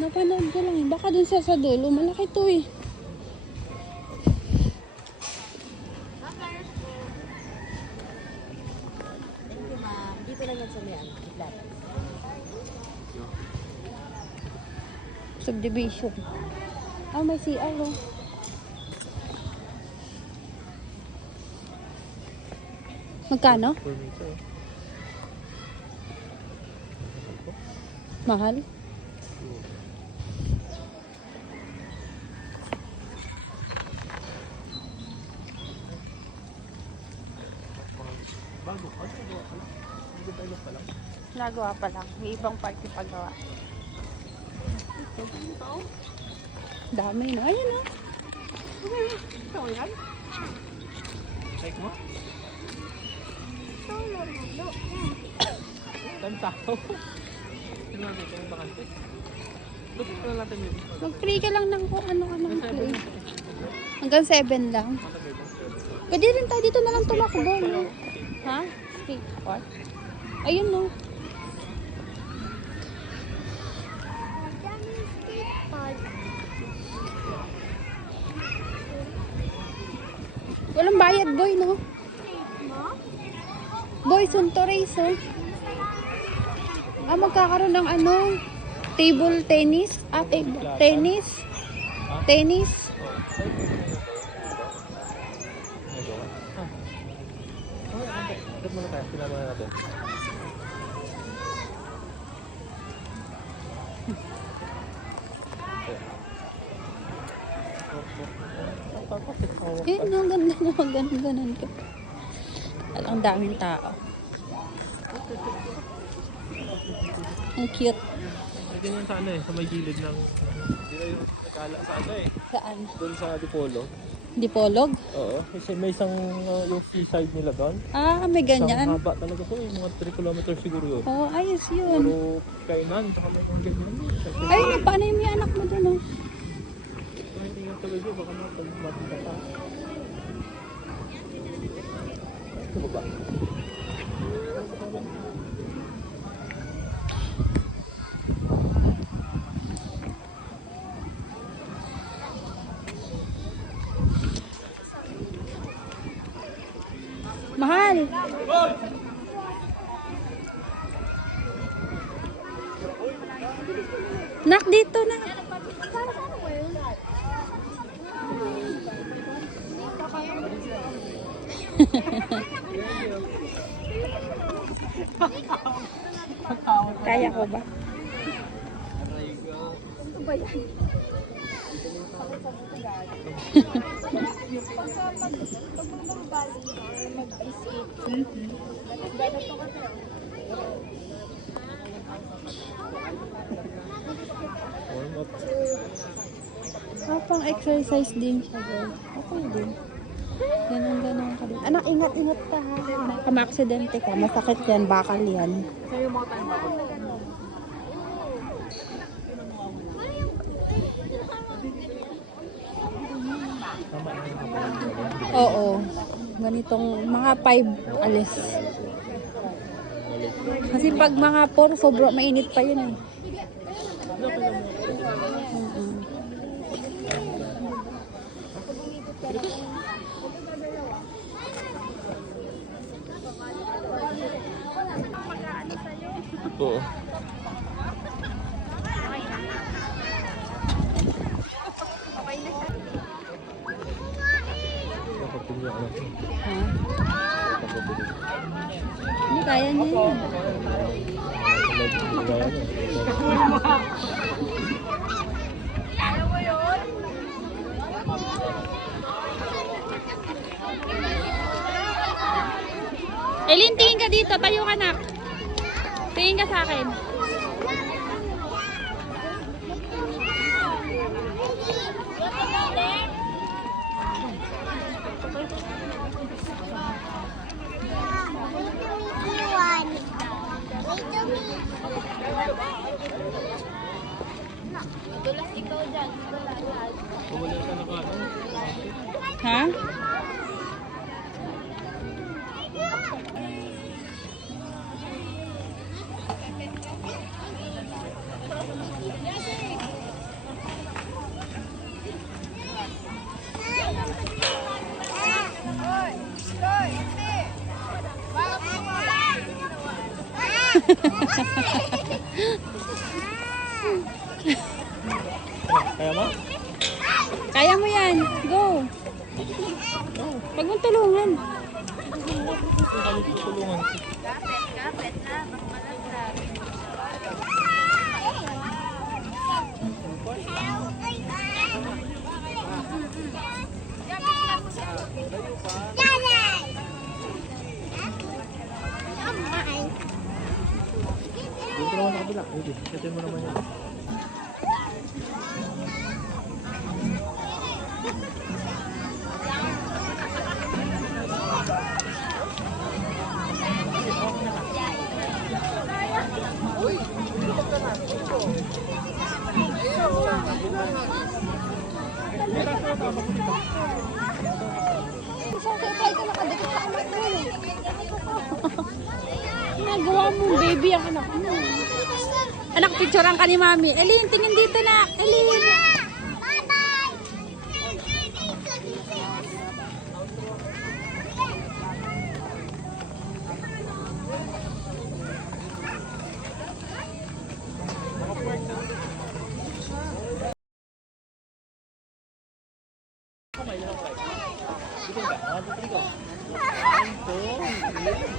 Napanood ko lang eh. Baka dun sa dulo. Malaki to eh. Dito lang yan sa may ano. Subdivision. Ah, may CR oh. Magkano? Mahal? Nagawa pa lang. May ibang part yung paggawa. Dami na. Ayun oh. Ito yan? Like mo? Ang tao. Sino natin ito yung bakante? Look na natin yun. Mag-free ka lang ng kung ano-ano play. Hanggang 7 lang. Pwede rin tayo dito na lang tumakbo. No? Ha? Skate park? Ayun no. Walang bayad boy no? Boy, sunto race oh. Ah, magkakaroon ng ano? Table tennis? Ah, table tennis? Tennis? Dito muna tayo. Sinama na natin. Eh, no, ganda na ganun ka. Ang daming tao. Ang cute. Pwede yan sa ano eh, sa may gilid ng... Hindi na yung nagkala sa ano eh. Saan? Doon sa Dipolo. Dipolog? Oo. Kasi may isang yung seaside nila doon. Ah, may Isang ganyan. haba talaga po eh. Mga 3 kilometers siguro yun. Oh, ayos yun. Pero kainan, tsaka may mga ganyan. Ay, paano yung may anak mo dun oh? Kahit tingnan tuloy yun, baka mga pag-matin ka pa. Ito ba? Mahal! Nak, dito na. Kaya ko ba? Warm up. Pang exercise din siya, girl. Okay din. Ganun ka din. Anak, ingat-ingat ka ha. Baka ma-aksidente ka. Masakit yan. Bakal yan. Oo. Ganitong mga 5 alis. Kasi pag mga 4, sobrang mainit pa yun eh. Oo. Ha? Hindi kaya niya yun. Elin, tingin ka dito. Tayo ka na. Tingin ka sa akin. Ha? Kaya mo? Kaya mo yan. Go. Huwag mong tulungan. Tulungan. Kapit na. Makamalaglag. Dito naman sa kabila. Dito. Kasi mo naman yan. Isang kaya ka nakadikit sa anak mo. Ginagawa mo, baby, ang anak mo. Anak, picturean ka ni Mami. Elin, tingin dito na. Elin. Dito ka. 1, 2, 3 go. 1, 2, 3.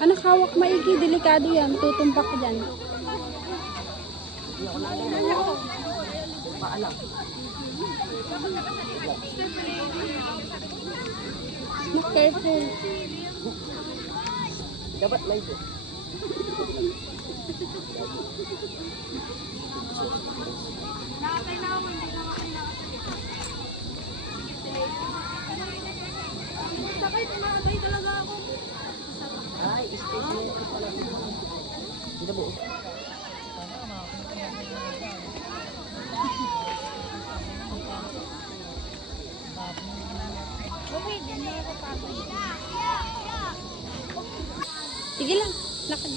Anak, hawak maigi. Delikado yan. Tutumpak ka dyan. Anak, careful. Dapat may ito. Dito po. Sige lang. Lakad.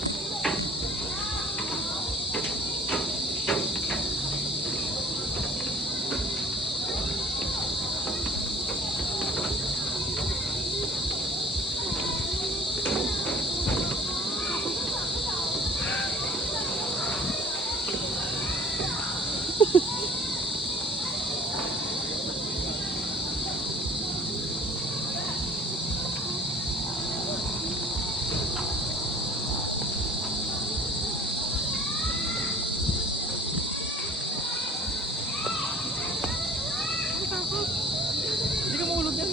Hindi ka mahulog yan.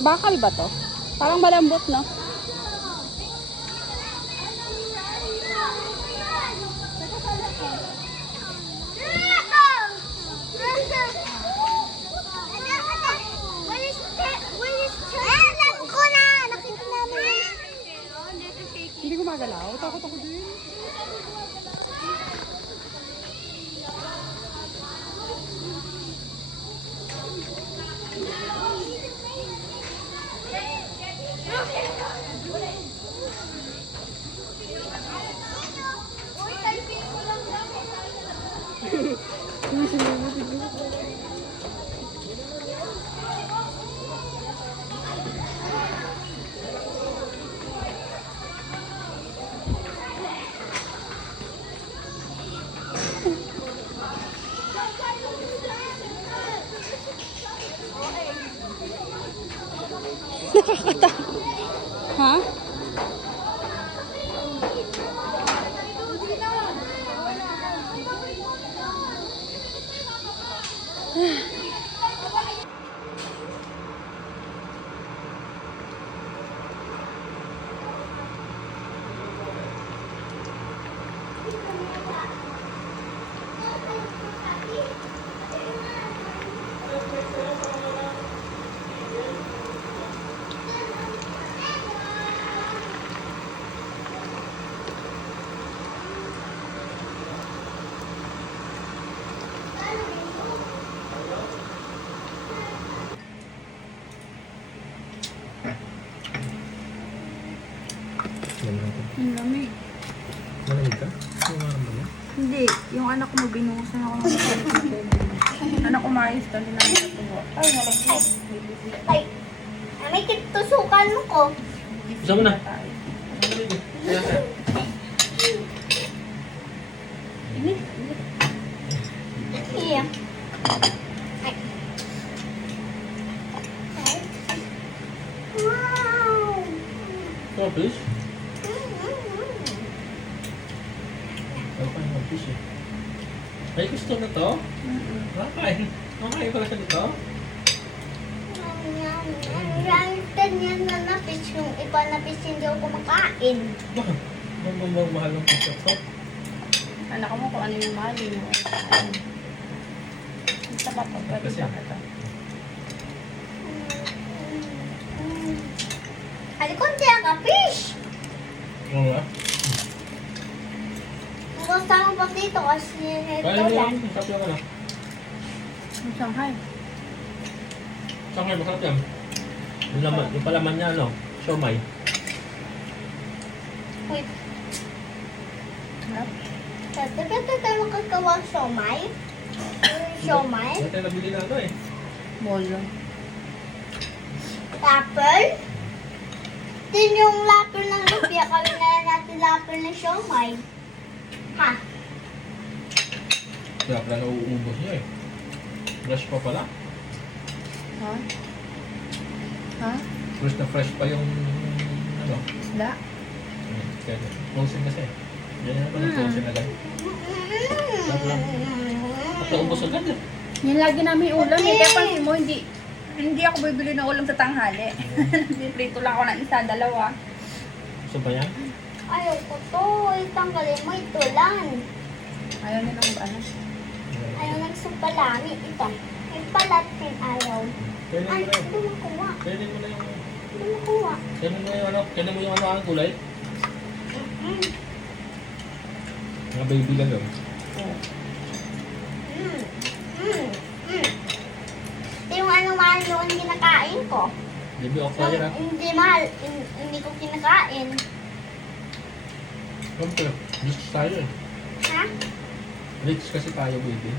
Bakal ba to? Parang malambot, no? Hindi gumagalaw. Takot ako din. Nakakatakot. Ha? Yung anak mo, binuhusan ako ng anak, umayos doon din namin natuwa. Ay, nalagyan. Ay, may tusukan mo ko. Gusto mo na? Kaya ka. Init. Iya. Ay. Wow. Ito, fish. Ano kayo ng fish eh? Ay, gusto na to? Kakain. Kakain pala siya nito? Ganyan na napis yung iba napis hindi ako kumakain. Bakit? Ang mahal ng fish ito? Anak mo kung ano yung mahal, yun yung kain. Basta pa pwede Kasi- ba ito? Hali konti ang fish. Oo nga. Gusto mo pa dito kasi ito Kaya mo lang. yan. Masarap yan ka na. Yung Shanghai. Saan kayo masarap yan? Yung palaman niya, ano? Siomay. Wait, Harap. pwede tayo makagawa siomay? Siomay? Dati nabili na ito eh. Bolo. Apple? Din yung lapper ng lumpia, kami na lang natin lapper ng siomay. Ha? Kaya pala nauubos niya eh. Fresh pa pala. Ha? Ha? Fresh pa yung ano. Isda? Kaya frozen kasi. Yan yung pala frozen agad. At naubos agad eh. Yan lagi namin ulam eh. Kaya pansin mo, hindi ako bibili ng ulam sa tanghali. Prito lang ako ng isa, dalawa. Gusto ba yan? Ayaw ko to. Itanggalin mo ito lang. Ayaw nilang ano. Ayaw ng supalami. Ito. May palat din ayaw. Kailan Ay, mo na yun? hindi mo kuha. Kailan mo na yung... Hindi mo kuha. Kailan mo yung ano? Kailan mo yung ano ang kulay? Mm. Mga baby lang yun. Mm. Mm. Mm. Ito yung ano mahal noon kinakain ko. Baby o fire ah. Hindi mahal. Hindi ko kinakain. Siyempre, rich tayo eh. Ha? Rich kasi tayo baby.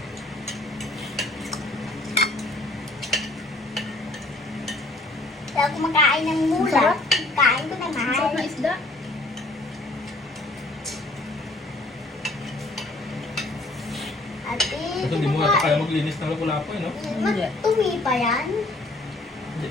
Hindi ako kumakain ng mula. Sarap. Kain ko na Ang mahal. sarap na isda. Ate, Kasi hindi mo ata kaya maglinis ng lapu-lapu eh, no? Tumi pa yan? Hindi.